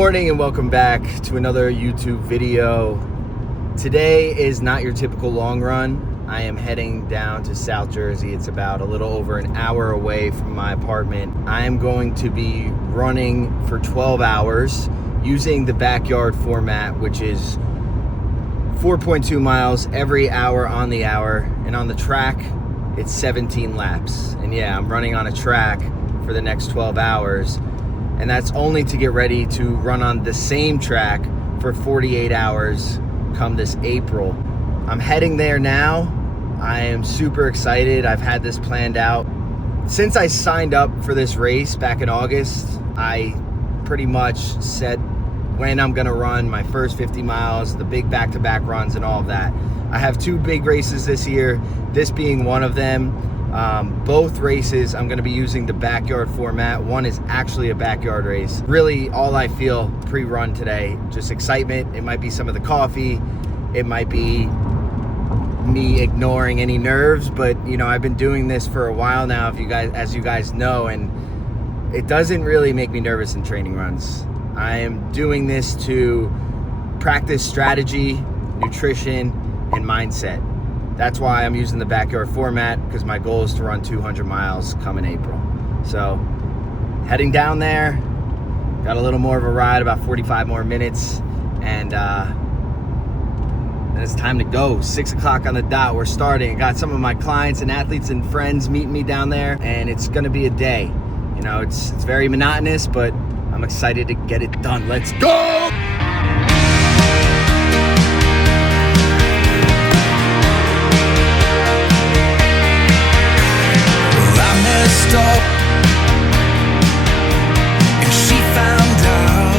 morning and welcome back to another YouTube video. Today is not your typical long run. I am heading down to South Jersey. It's about a little over an hour away from my apartment. I am going to be running for 12 hours using the backyard format, which is 4.2 miles every hour on the hour, and on the track it's 17 laps. And yeah, I'm running on a track for the next 12 hours, and that's only to get ready to run on the same track for 48 hours come this April. I'm heading there now. I am super excited. I've had this planned out. Since I signed up for this race back in August, I pretty much said when I'm gonna run my first 50 miles, the big back-to-back runs and all of that. I have two big races this year, this being one of them. Both races, I'm gonna be using the backyard format. One is actually a backyard race. Really, all I feel pre-run today, just excitement. It might be some of the coffee. It might be me ignoring any nerves, but you know, I've been doing this for a while now, as you guys know, and it doesn't really make me nervous in training runs. I am doing this to practice strategy, nutrition, and mindset. That's why I'm using the backyard format, because my goal is to run 200 miles come in April. So heading down there, got a little more of a ride, about 45 more minutes, and it's time to go. 6 o'clock on the dot, we're starting. Got some of my clients and athletes and friends meeting me down there, and it's gonna be a day. You know, it's very monotonous, but I'm excited to get it done. Let's go! Up, and she found out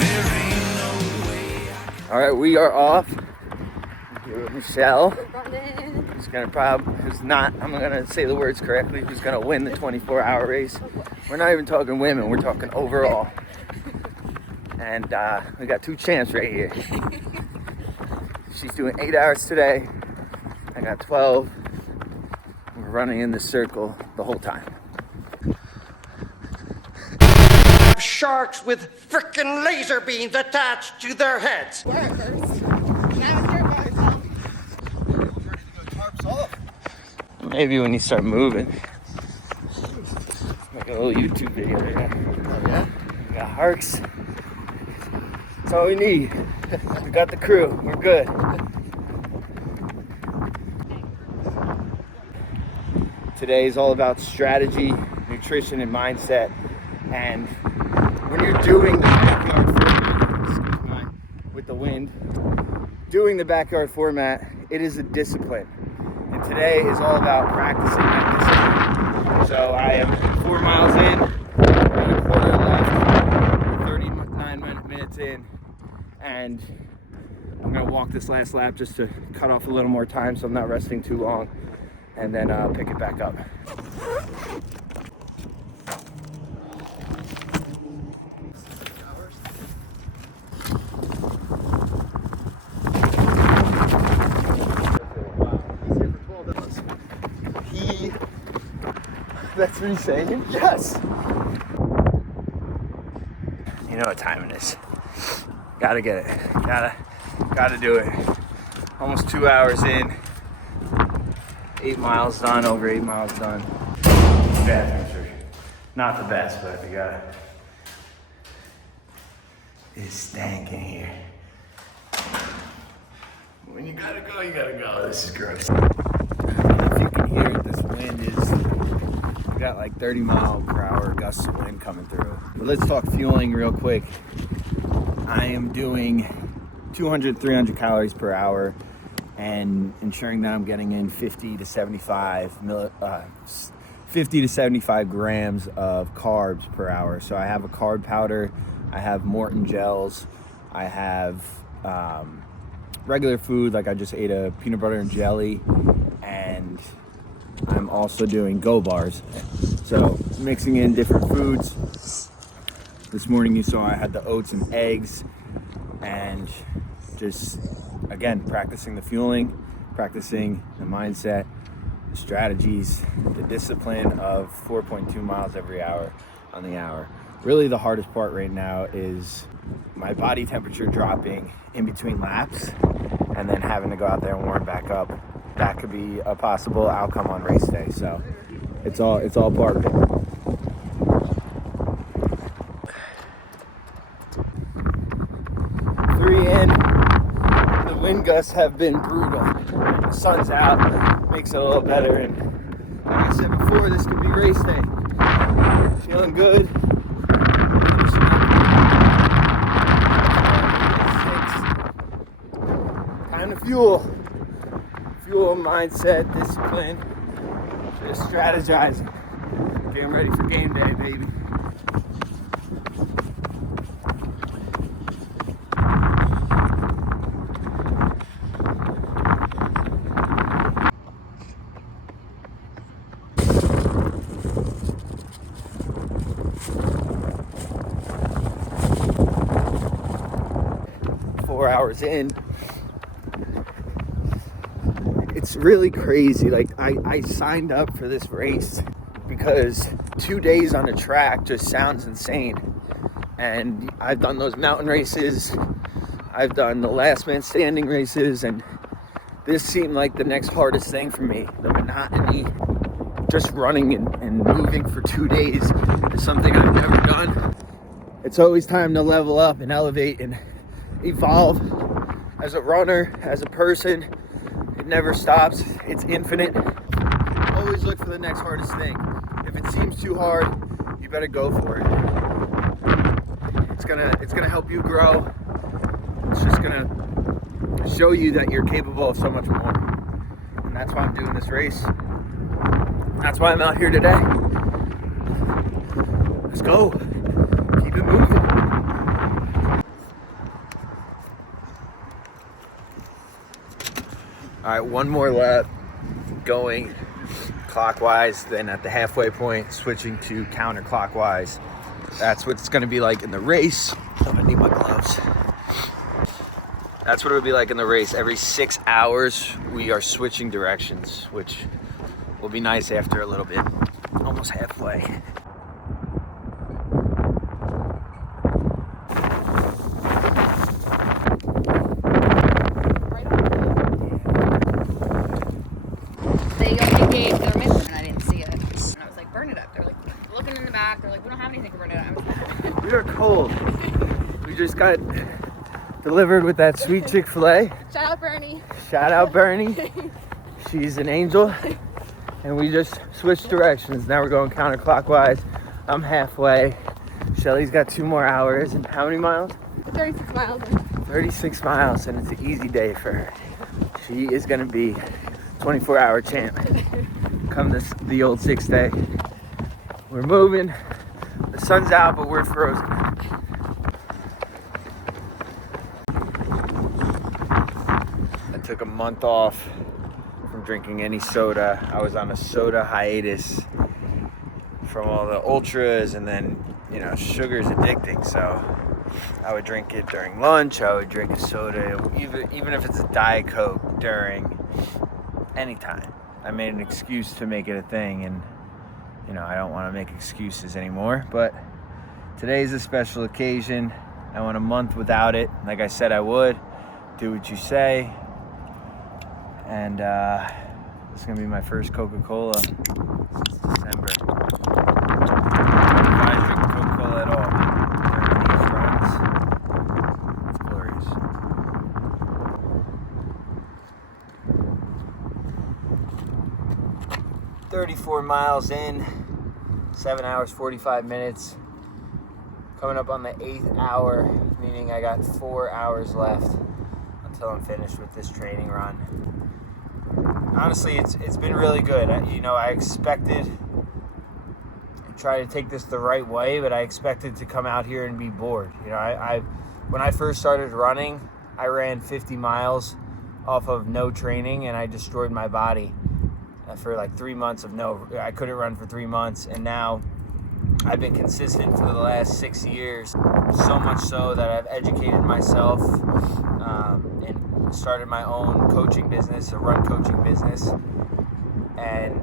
there ain't no way All right, we are off. Here with Michelle. Who's not, I'm gonna say the words correctly, who's gonna win the 24-hour race. We're not even talking women, we're talking overall. And we got two champs right here. She's doing 8 hours today. I got 12. We're running in this circle the whole time. Sharks with frickin' laser beams attached to their heads. Maybe when you start moving. Like a little YouTube video here. Oh yeah? We got Harks. That's all we need. We got the crew. We're good. Today is all about strategy, nutrition, and mindset. And when you're doing the backyard format, with the wind, doing the backyard format, it is a discipline. And today is all about practicing that discipline. So I am 4 miles in, about a quarter left, 39 minutes in, and I'm gonna walk this last lap just to cut off a little more time so I'm not resting too long, and then pick it back up. That's what he's saying? Yes! You know what time it is. Gotta get it. Gotta do it. Almost 2 hours in. 8 miles done, over 8 miles done. Bathrooms are not the best, but we gotta. It's stank in here. When you gotta go, you gotta go. This is gross. If you can hear it, this wind is. We got like 30-mile-per-hour gusts of wind coming through. But let's talk fueling real quick. I am doing 200, 300 calories per hour, and ensuring that I'm getting in 50 to 75 grams of carbs per hour. So I have a carb powder, I have Morton gels, I have regular food, like I just ate a peanut butter and jelly, and I'm also doing Go bars. So mixing in different foods. This morning you saw I had the oats and eggs, and just again practicing the fueling, practicing the mindset, the strategies, the discipline of 4.2 miles every hour on the hour. Really the hardest part right now is my body temperature dropping in between laps and then having to go out there and warm back up. That could be a possible outcome on race day. So it's all part of it. Three in, the wind gusts have been brutal. The sun's out, makes it a little better. And like I said before, this could be race day. Feeling good. Time to fuel, mindset, discipline, just strategizing, getting ready for game day, baby. Hours in, it's really crazy. Like I signed up for this race because 2 days on a track just sounds insane, and I've done those mountain races, I've done the last man standing races, and this seemed like the next hardest thing for me. The monotony, just running and moving for 2 days is something I've never done. It's always time to level up and elevate and evolve as a runner, as a person. It never stops. It's infinite. Always look for the next hardest thing. If it seems too hard, you better go for it. It's gonna help you grow. It's just gonna show you that you're capable of so much more. And that's why I'm doing this race. That's why I'm out here today. Let's go. Keep it moving. All right, one more lap, going clockwise, then at the halfway point, switching to counterclockwise. That's what it's gonna be like in the race. Oh, I need my gloves. That's what it'll be like in the race. Every 6 hours, we are switching directions, which will be nice after a little bit. Almost halfway. We are cold. We just got delivered with that sweet Chick-fil-A. Shout out Bernie. Shout out Bernie. She's an angel. And we just switched directions. Now we're going counterclockwise. I'm halfway. Shelly's got 2 more hours. And how many miles? 36 miles. 36 miles, and it's an easy day for her. She is gonna be 24-hour champ come the old 6 day. We're moving. The sun's out, but we're frozen. I took a month off from drinking any soda. I was on a soda hiatus from all the ultras, and then, you know, sugar's addicting, so I would drink it during lunch. I would drink a soda, even if it's a Diet Coke, during any time. I made an excuse to make it a thing, and you know, I don't want to make excuses anymore, but today's a special occasion. I went a month without it. Like I said, I would do what you say. And it's gonna be my first Coca-Cola since December. If I drink Coca-Cola at all during these runs, it's glorious. 34 miles in, 7 hours, 45 minutes. Coming up on the 8th hour, meaning I got 4 hours left until I'm finished with this training run. Honestly, it's been really good. I expected, I try to take this the right way, but I expected to come out here and be bored. You know, when I first started running, I ran 50 miles off of no training, and I destroyed my body for like 3 months I couldn't run for 3 months, and now I've been consistent for the last 6 years, so much so that I've educated myself and started my own coaching business, a run coaching business. And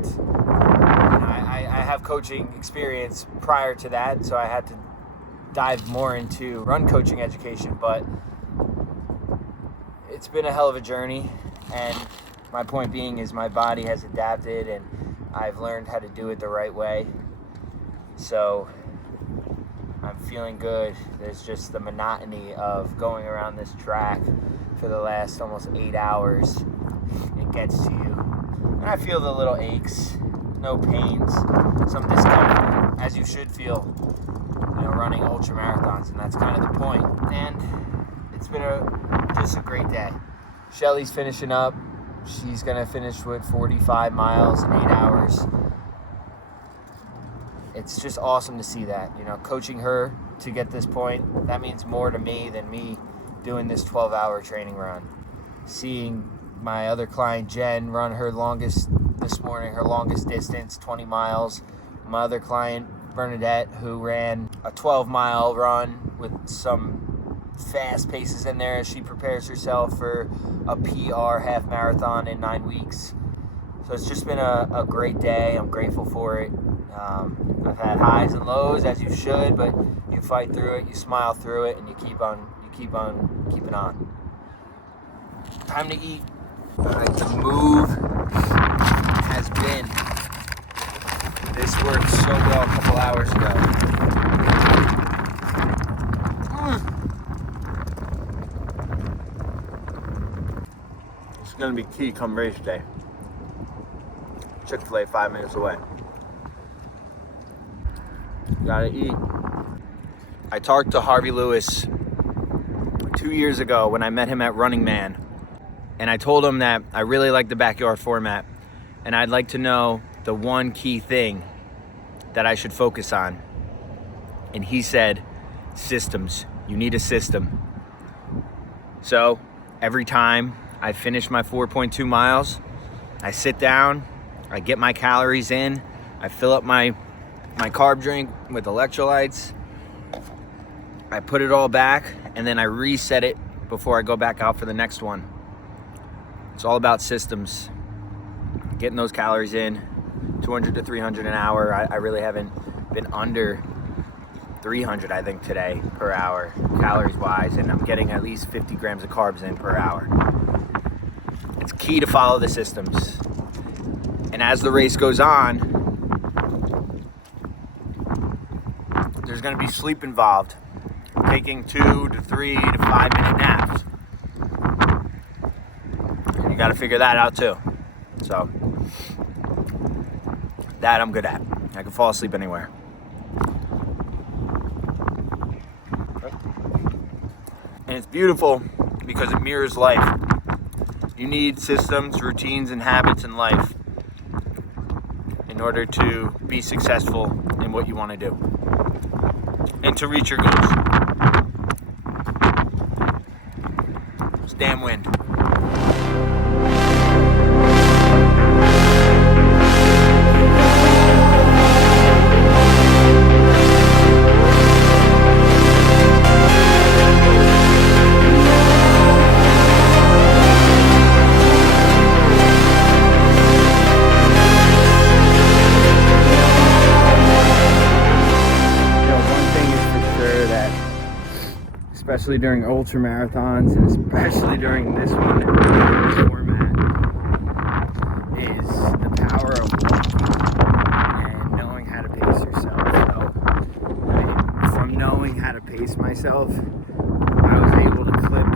I have coaching experience prior to that, so I had to dive more into run coaching education, but it's been a hell of a journey, and my point being is my body has adapted and I've learned how to do it the right way. So I'm feeling good. There's just the monotony of going around this track for the last almost 8 hours. It gets to you. And I feel the little aches, no pains, some discomfort, as you should feel, running ultra marathons, and that's kind of the point. And it's been just a great day. Shelly's finishing up. She's gonna finish with 45 miles in 8 hours. It's just awesome to see that, coaching her to get this point. That means more to me than me doing this 12-hour training run. Seeing my other client, Jen, run her longest this morning, her longest distance, 20 miles. My other client, Bernadette, who ran a 12-mile run with some fast paces in there as she prepares herself for a PR half marathon in 9 weeks. So it's just been a great day. I'm grateful for it. I've had highs and lows, as you should, but you fight through it, you smile through it, and you keep on keeping on. Time to eat. The move has been. This worked so well a couple hours ago. It's going to be key come race day. Chick-fil-A 5 minutes away. Gotta eat. I talked to Harvey Lewis 2 years ago when I met him at Running Man. And I told him that I really like the backyard format. And I'd like to know the one key thing that I should focus on. And he said, systems. You need a system. So every time I finish my 4.2 miles, I sit down, I get my calories in, I fill up my carb drink with electrolytes, I put it all back, and then I reset it before I go back out for the next one. It's all about systems. Getting those calories in, 200 to 300 an hour. I really haven't been under 300, I think, today per hour, calories-wise, and I'm getting at least 50 grams of carbs in per hour. It's key to follow the systems. And as the race goes on, there's going to be sleep involved, taking 2 to 3 to 5 minute naps. And you got to figure that out too. So that I'm good at. I can fall asleep anywhere. And it's beautiful because it mirrors life. You need systems, routines, and habits in life in order to be successful in what you want to do and to reach your goals. It's damn wind. Especially during ultra marathons, and especially during this one, this format, is the power of walking and knowing how to pace yourself. So, from knowing how to pace myself, I was able to clip,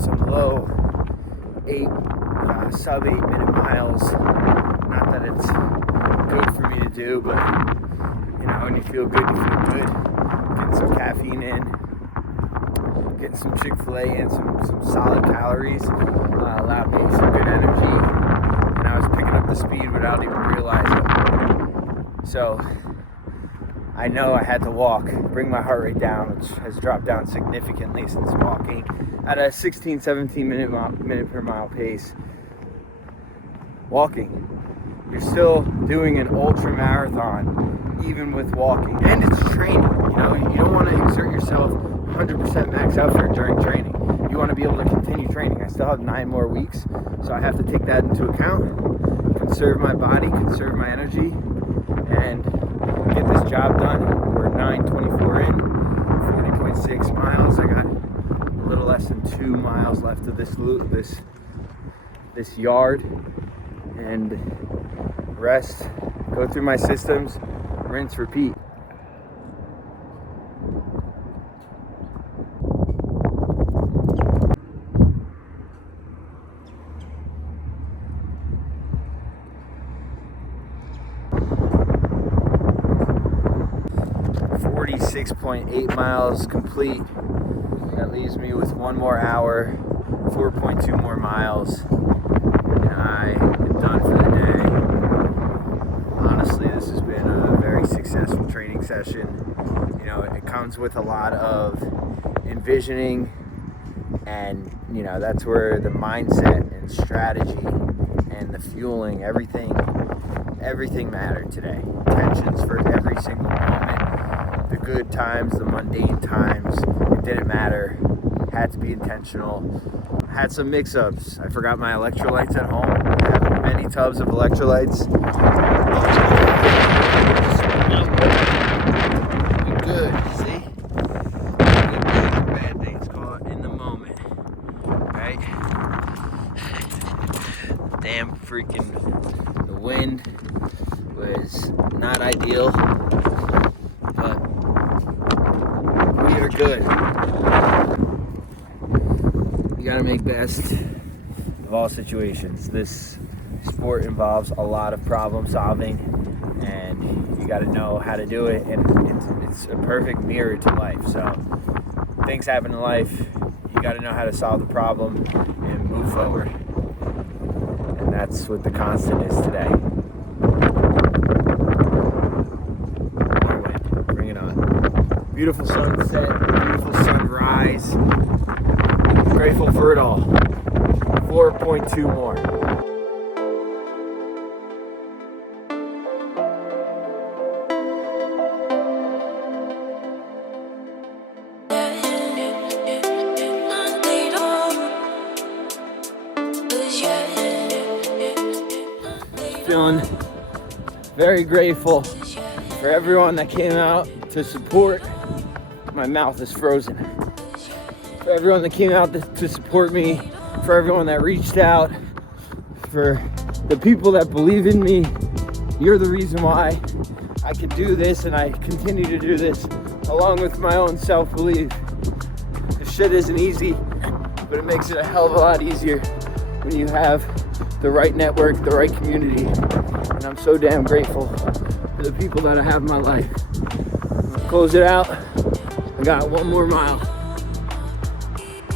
some low sub 8 minute miles. Not that it's good for me to do, but when you feel good, you feel good. Getting some caffeine in. Getting some Chick-fil-A and some solid calories allowed me some good energy, and I was picking up the speed without even realizing. So I know I had to walk, bring my heart rate down, which has dropped down significantly since walking at a 16-17 minute per mile pace. Walking, you're still doing an ultra marathon even with walking, and it's training. You don't want to exert yourself 100% max effort during training. You want to be able to continue training. I still have 9 more weeks, so I have to take that into account, conserve my body, conserve my energy, and get this job done. We're 9:24 in. 46.6 miles. I got a little less than 2 miles left of this this yard, and rest, go through my systems, rinse, repeat. .8 miles complete. That leaves me with 1 more hour, 4.2 more miles, and I am done for the day. Honestly, this has been a very successful training session. You know, it comes with a lot of envisioning, and you know, that's where the mindset and strategy and the fueling, everything mattered today. Intentions for every single moment. The good times, the mundane times, it didn't matter. Had to be intentional. Had some mix-ups. I forgot my electrolytes at home. I have many tubs of electrolytes. Good, see? Good things and bad things caught in the moment, right? Damn freaking, the wind was not ideal, but we are good. You gotta make best of all situations. This sport involves a lot of problem solving, and you gotta know how to do it, and it's a perfect mirror to life. So things happen in life, you gotta know how to solve the problem and move forward. And that's what the constant is today. More wind, bring it on. Beautiful sunset, beautiful sunrise. Grateful for it all. 4.2 more. Feeling very grateful for everyone that came out to support. My mouth is frozen. For everyone that came out to support me, for everyone that reached out, for the people that believe in me. You're the reason why I could do this, and I continue to do this, along with my own self-belief. This shit isn't easy, but it makes it a hell of a lot easier when you have the right network, the right community. And I'm so damn grateful for the people that I have in my life. I'm gonna close it out. I got 1 more mile.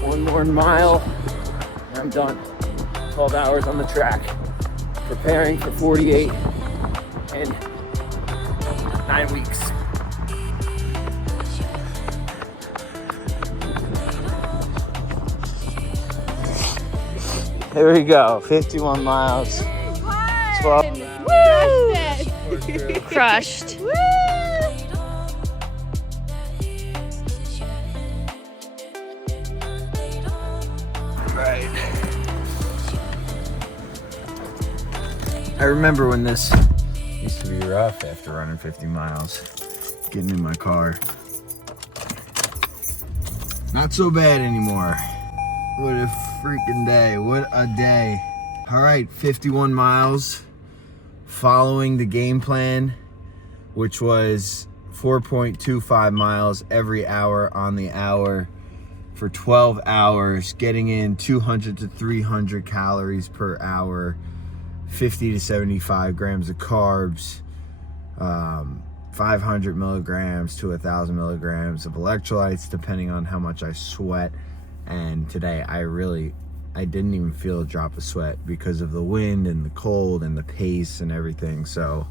1 more mile, and I'm done. 12 hours on the track, preparing for 48 in 9 weeks. Here we go, 51 miles. 12. Woo! Crushed. Woo! Right. I remember when this used to be rough after running 50 miles. Getting in my car. Not so bad anymore. What a freaking day. What a day. All right, 51 miles. Following the game plan, which was 4.25 miles every hour on the hour for 12 hours, getting in 200 to 300 calories per hour, 50 to 75 grams of carbs, 500 milligrams to 1,000 milligrams of electrolytes, depending on how much I sweat. And today I didn't even feel a drop of sweat because of the wind and the cold and the pace and everything. So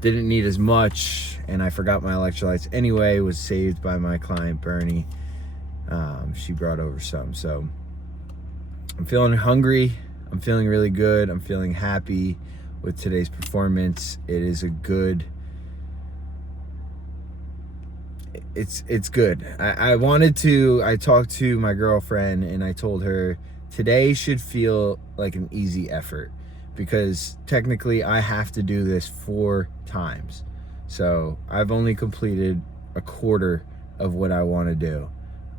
didn't need as much, and I forgot my electrolytes anyway. Was saved by my client Bernie. She brought over some. So I'm feeling hungry. I'm feeling really good. I'm feeling happy with today's performance. It is a good, it's good. I talked to my girlfriend and I told her today should feel like an easy effort, because technically I have to do this 4 times. So I've only completed a quarter of what I want to do.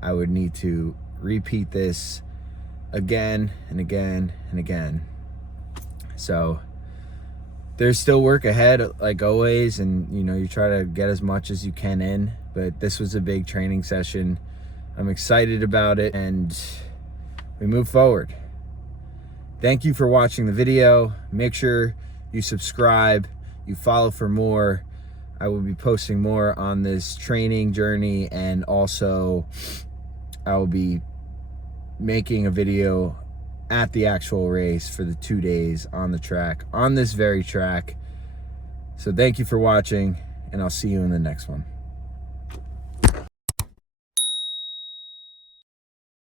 I would need to repeat this again and again and again. So there's still work ahead, like always, and you try to get as much as you can in, but this was a big training session. I'm excited about it, and we move forward. Thank you for watching the video. Make sure you subscribe, you follow for more. I will be posting more on this training journey, and also I will be making a video at the actual race for the 2 days on the track, on this very track. So thank you for watching, and I'll see you in the next one.